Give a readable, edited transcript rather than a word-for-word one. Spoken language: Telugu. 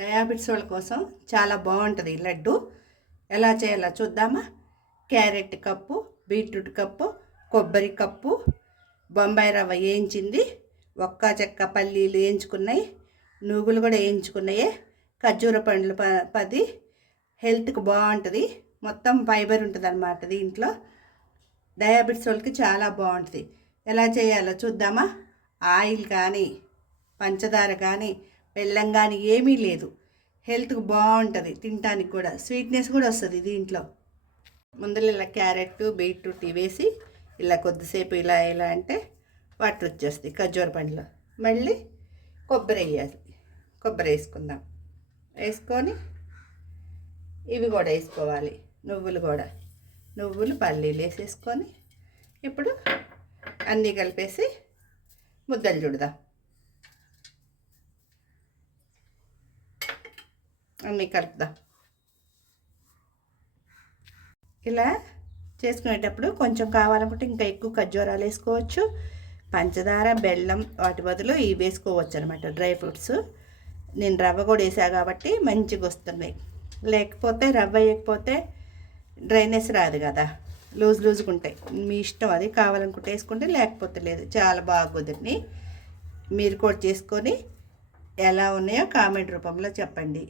డయాబెటిస్ వాళ్ళ కోసం చాలా బాగుంటుంది లడ్డు. ఎలా చేయాలో చూద్దామా. క్యారెట్ కప్పు, బీట్రూట్ కప్పు, కొబ్బరి కప్పు, బొంబాయి రవ్వ వేయించింది, ఒక్క చెక్క పల్లీలు వేయించుకున్నాయి, నువ్వులు కూడా వేయించుకున్నాయి, ఖర్జూర పండ్లు 10. హెల్త్కి బాగుంటుంది, మొత్తం ఫైబర్ ఉంటుంది అన్నమాట దీంట్లో. డయాబెటిస్ వాళ్ళకి చాలా బాగుంటుంది. ఎలా చేయాలో చూద్దామా. ఆయిల్ కానీ పంచదార కానీ బెల్లం కానీ ఏమీ లేదు. హెల్త్కి బాగుంటుంది, తినడానికి కూడా స్వీట్నెస్ కూడా వస్తుంది దీంట్లో. ముందర ఇలా క్యారెట్ బీట్రూట్ వేసి ఇలా కొద్దిసేపు ఇలా అంటే వాటర్ వచ్చేస్తాయి ఖర్జూర పండ్లు. మళ్ళీ కొబ్బరి వేయాలి. కొబ్బరి వేసుకుందాం. వేసుకొని ఇవి కూడా వేసుకోవాలి, నువ్వులు కూడా. నువ్వులు పల్లీలు వేసేసుకొని ఇప్పుడు అన్నీ కలిపేసి ముద్దలు చుడదాం. అన్నీ కలుపుదాం. ఇలా చేసుకునేటప్పుడు కొంచెం కావాలనుకుంటే ఇంకా ఎక్కువ ఖర్జూరాలు వేసుకోవచ్చు. పంచదార బెల్లం వాటి బదులు ఇవి వేసుకోవచ్చు అనమాట, డ్రై ఫ్రూట్స్. నేను రవ్వ కూడా వేసా కాబట్టి మంచిగా వస్తున్నాయి. లేకపోతే రవ్వ వేయకపోతే డ్రైనెస్ రాదు కదా, లూజ్గా ఉంటాయి. మీ ఇష్టం, అది కావాలనుకుంటే వేసుకుంటే, లేకపోతే లేదు. చాలా బాగా కుదిరినాయి. మీరు కూడా చేసుకొని ఎలా ఉన్నాయో కామెంట్ రూపంలో చెప్పండి.